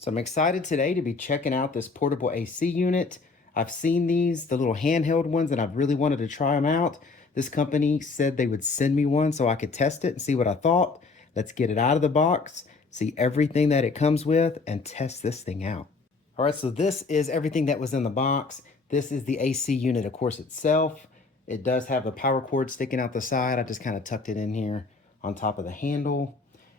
So I'm excited today to be checking out this portable AC unit. I've seen these, the little handheld ones, and I've really wanted to try them out. This company said they would send me one so I could test it and see what I thought. Let's get it out of the box, see everything that it comes with, and test this thing out. All right, so this is everything that was in the box. This is the AC unit, of course, itself. It does have a power cord sticking out the side. I just kind of tucked it in here on top of the handle.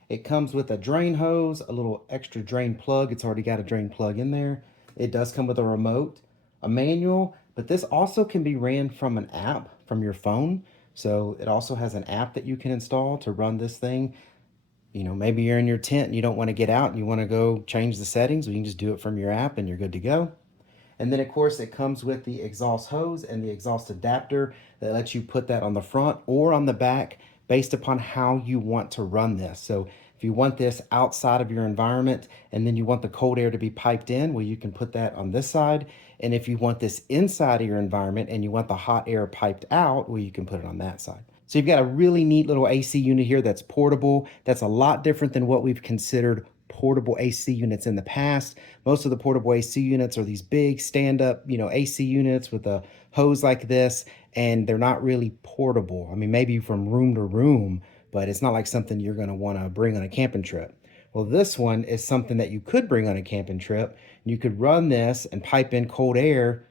It comes with a drain hose, a little extra drain plug. It's already got a drain plug in there. It does come with a remote, a manual, but this also can be ran from an app from your phone. So it also has an app that you can install to run this thing. You know, maybe you're in your tent and you don't want to get out and you want to go change the settings. Well, you can just do it from your app and you're good to go. And then of course it comes with the exhaust hose and the exhaust adapter that lets you put that on the front or on the back based upon how you want to run this. So if you want this outside of your environment and then you want the cold air to be piped in, well, you can put that on this side. And if you want this inside of your environment and you want the hot air piped out, well, you can put it on that side. So you've got a really neat little AC unit here that's portable. That's a lot different than what we've considered portable AC units in the past. Most of the portable AC units are these big stand-up, AC units with a hose like this, and they're not really portable. I mean, maybe from room to room, but it's not like something you're going to want to bring on a camping trip. Well, this one is something that you could bring on a camping trip. You could run this and pipe in cold air.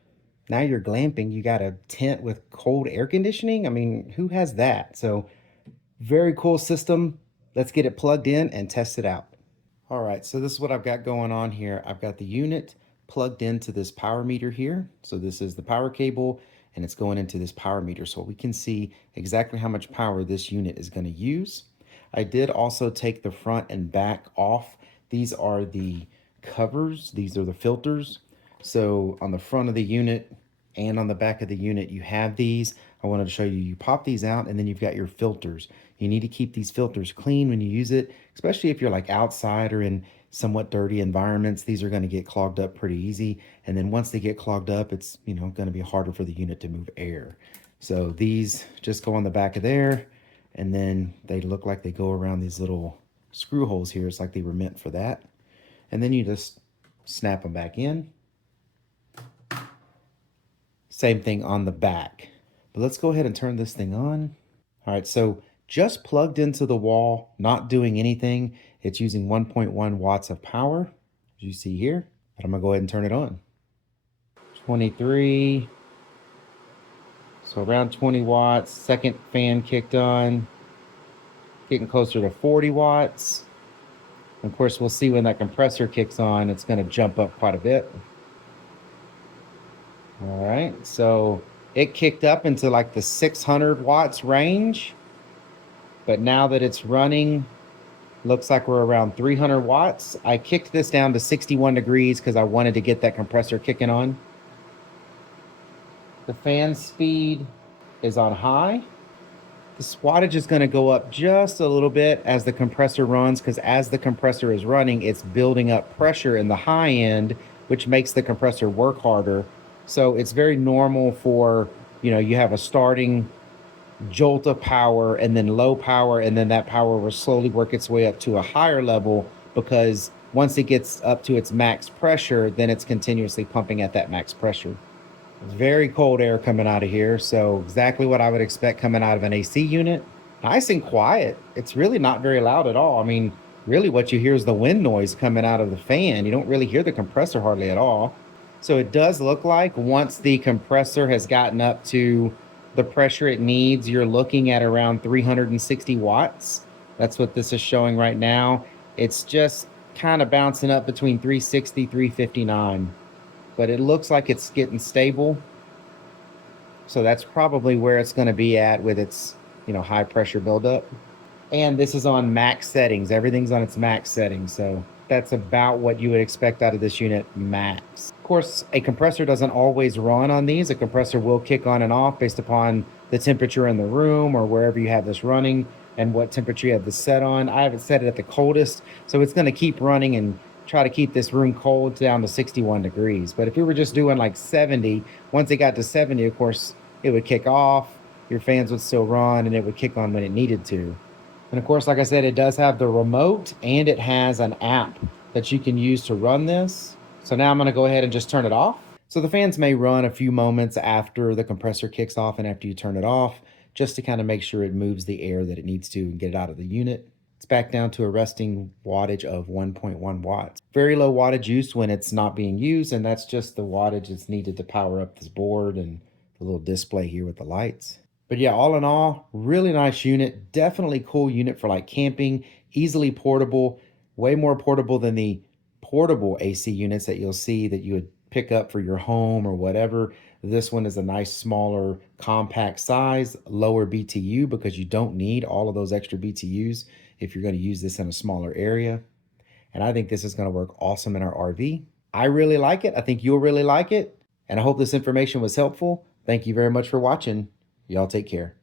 Now you're glamping. You got a tent with cold air conditioning. I mean, who has that? So very cool system. Let's get it plugged in and test it out. All right, so this is what I've got going on here. I've got the unit plugged into this power meter here. So this is the power cable and it's going into this power meter so we can see exactly how much power this unit is going to use. I did also take the front and back off. These are the covers. These are the filters. So on the front of the unit and on the back of the unit, you have these. I wanted to show you, you pop these out and then you've got your filters. You need to keep these filters clean when you use it, especially if you're like outside or in somewhat dirty environments. These are going to get clogged up pretty easy. And then once they get clogged up, it's, going to be harder for the unit to move air. So these just go on the back of there and then they look like they go around these little screw holes here. It's like they were meant for that. And then you just snap them back in. Same thing on the back. But let's go ahead and turn this thing on. All right, so just plugged into the wall, not doing anything. It's using 1.1 watts of power, as you see here. But I'm gonna go ahead and turn it on. 23, so around 20 watts. Second fan kicked on, getting closer to 40 watts. And of course, we'll see when that compressor kicks on, it's gonna jump up quite a bit. All right, so it kicked up into like the 600 watts range, but now that it's running, looks like we're around 300 watts. I kicked this down to 61 degrees because I wanted to get that compressor kicking on. The fan speed is on high. The wattage is going to go up just a little bit as the compressor runs, because as the compressor is running, it's building up pressure in the high end, which makes the compressor work harder. So it's very normal for, you have a starting jolt of power and then low power, and then that power will slowly work its way up to a higher level, because once it gets up to its max pressure, then it's continuously pumping at that max pressure. It's very cold air coming out of here. So exactly what I would expect coming out of an AC unit. Nice and quiet. It's really not very loud at all. I mean, really what you hear is the wind noise coming out of the fan. You don't really hear the compressor hardly at all. So it does look like once the compressor has gotten up to the pressure it needs, you're looking at around 360 watts. That's what this is showing right now. It's just kind of bouncing up between 360, 359, but it looks like it's getting stable. So that's probably where it's going to be at with its, high pressure buildup. And this is on max settings. Everything's on its max settings. So that's about what you would expect out of this unit, max. Of course, a compressor doesn't always run on these. A compressor will kick on and off based upon the temperature in the room or wherever you have this running and what temperature you have this set on. I have it set it at the coldest, so it's going to keep running and try to keep this room cold down to 61 degrees. But if we were just doing like 70, once it got to 70, of course, it would kick off, your fans would still run, and it would kick on when it needed to. And of course, like I said, it does have the remote and it has an app that you can use to run this. So now I'm going to go ahead and just turn it off. So the fans may run a few moments after the compressor kicks off and after you turn it off, just to kind of make sure it moves the air that it needs to and get it out of the unit. It's back down to a resting wattage of 1.1 watts. Very low wattage use when it's not being used, and that's just the wattage that's needed to power up this board and the little display here with the lights. But yeah, all in all, really nice unit. Definitely cool unit for like camping, easily portable, way more portable than the portable AC units that you'll see that you would pick up for your home or whatever. This one is a nice, smaller, compact size, lower BTU because you don't need all of those extra BTUs if you're going to use this in a smaller area. And I think this is going to work awesome in our RV. I really like it. I think you'll really like it. And I hope this information was helpful. Thank you very much for watching. Y'all take care.